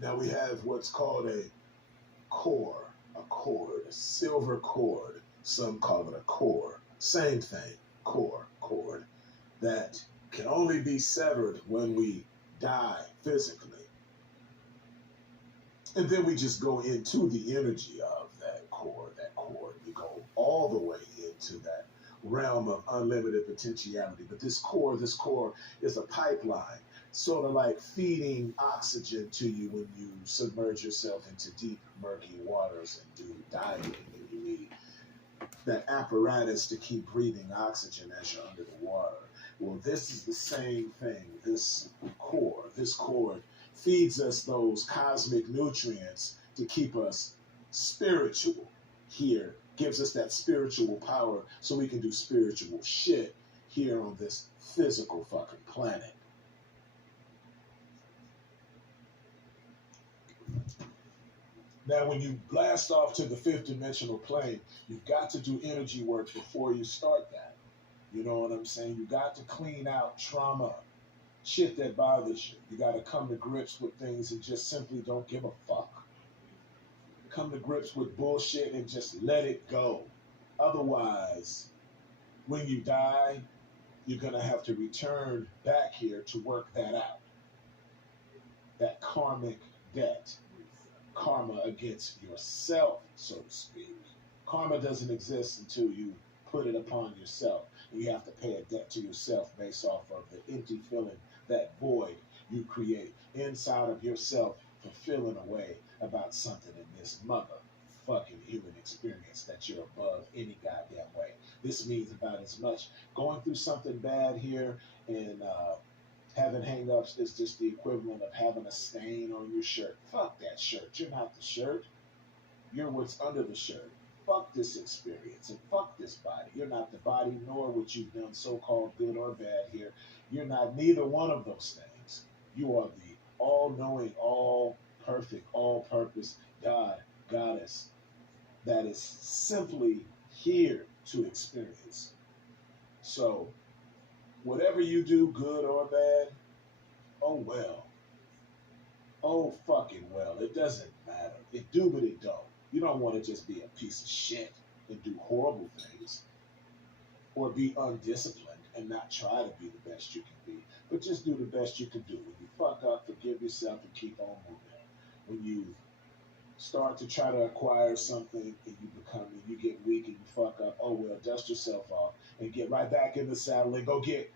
Now we have what's called a core, a cord, a silver cord. Some call it a core. Same thing, core, cord, that can only be severed when we die physically. And then we just go into the energy of that core, that cord. We go all the way into that realm of unlimited potentiality. But this core is a pipeline, sort of like feeding oxygen to you when you submerge yourself into deep, murky waters and do diving. And you need that apparatus to keep breathing oxygen as you're under the water. Well, this is the same thing. This cord feeds us those cosmic nutrients to keep us spiritual here, gives us that spiritual power so we can do spiritual shit here on this physical fucking planet. Now, when you blast off to the fifth dimensional plane, you've got to do energy work before you start that. You know what I'm saying? You got to clean out trauma, shit that bothers you. You got to come to grips with things and just simply don't give a fuck. Come to grips with bullshit and just let it go. Otherwise, when you die, you're going to have to return back here to work that out. That karmic debt. Karma against yourself, so to speak. Karma doesn't exist until you put it upon yourself. And you have to pay a debt to yourself based off of the empty feeling, that void you create inside of yourself for feeling a way about something in this motherfucking human experience that you're above any goddamn way. This means about as much going through something bad here and having hang-ups is just the equivalent of having a stain on your shirt. Fuck that shirt. You're not the shirt. You're what's under the shirt. Fuck this experience and fuck this body. You're not the body nor what you've done so-called good or bad here. You're not neither one of those things. You are the all-knowing, all-perfect, all-purpose God, Goddess that is simply here to experience. So, whatever you do, good or bad, oh well. Oh fucking well. It doesn't matter. It do, but it don't. You don't want to just be a piece of shit and do horrible things or be undisciplined and not try to be the best you can be, but just do the best you can do. When you fuck up, forgive yourself and keep on moving. When you start to try to acquire something and you get weak and you fuck up, oh well, dust yourself off and get right back in the saddle and go get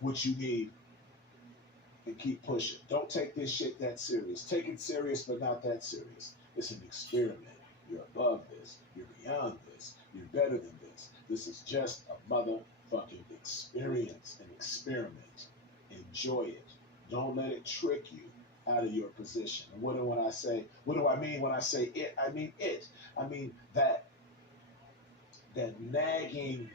what you need and keep pushing. Don't take this shit that serious. Take it serious, but not that serious. It's an experiment. You're above this. You're beyond this. You're better than this. This is just a motherfucking experience, an experiment. Enjoy it. Don't let it trick you out of your position. And what do I mean when I say it? I mean it. I mean that nagging,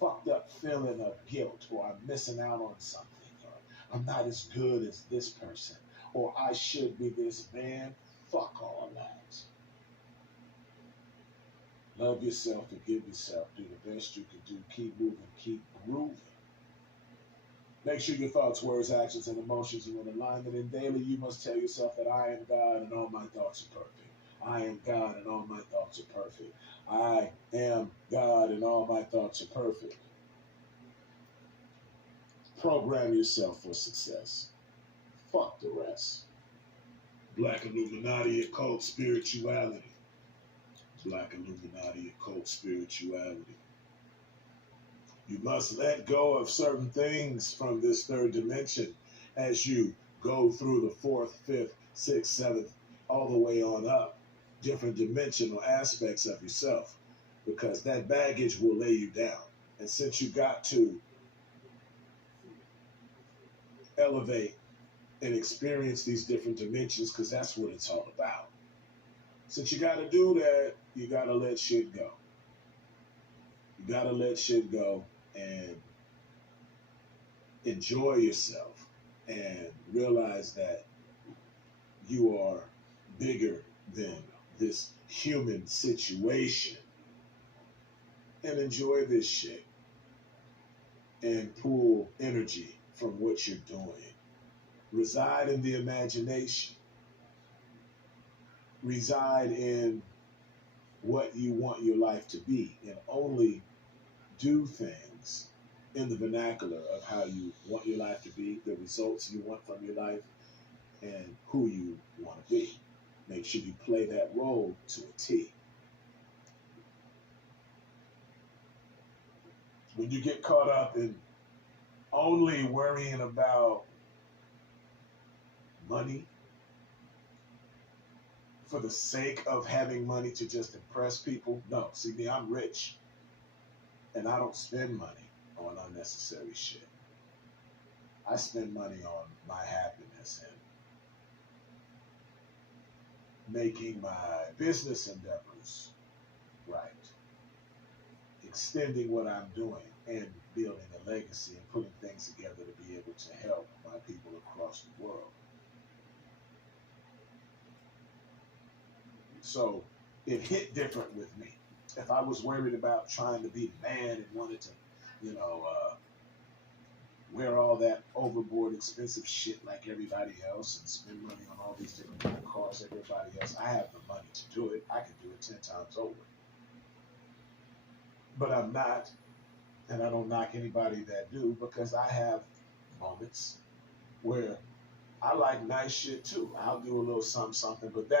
fucked up feeling of guilt, or I'm missing out on something, or I'm not as good as this person, or I should be this man. Fuck all that. Love yourself, forgive yourself, do the best you can do, keep moving, keep grooving. Make sure your thoughts, words, actions, and emotions are in alignment, and daily you must tell yourself that I am God and all my thoughts are perfect. I am God and all my thoughts are perfect. I am God and all my thoughts are perfect. Program yourself for success. Fuck the rest. Black Illuminati occult spirituality. Black Illuminati occult spirituality. You must let go of certain things from this third dimension as you go through the fourth, fifth, sixth, seventh, all the way on up. Different dimensional aspects of yourself, because that baggage will lay you down. And since you got to elevate and experience these different dimensions, because that's what it's all about. Since you got to do that, you got to let shit go. You got to let shit go and enjoy yourself and realize that you are bigger than this human situation, and enjoy this shit and pull energy from what you're doing. Reside in the imagination. reside in what you want your life to be and only do things in the vernacular of how you want your life to be, the results you want from your life, and who you want to be. Make sure you play that role to a T. When you get caught up in only worrying about money for the sake of having money to just impress people, no. See me, I'm rich, and I don't spend money on unnecessary shit. I spend money on my happiness and making my business endeavors right, extending what I'm doing, and building a legacy and putting things together to be able to help my people across the world. So it hit different with me. If I was worried about trying to be the man and wanted to, you know, wear all that overboard expensive shit like everybody else and spend money on all these different kind of cars like everybody else, I have the money to do it. I can do it 10 times over. But I'm not, and I don't knock anybody that do, because I have moments where I like nice shit too. I'll do a little something, something, but that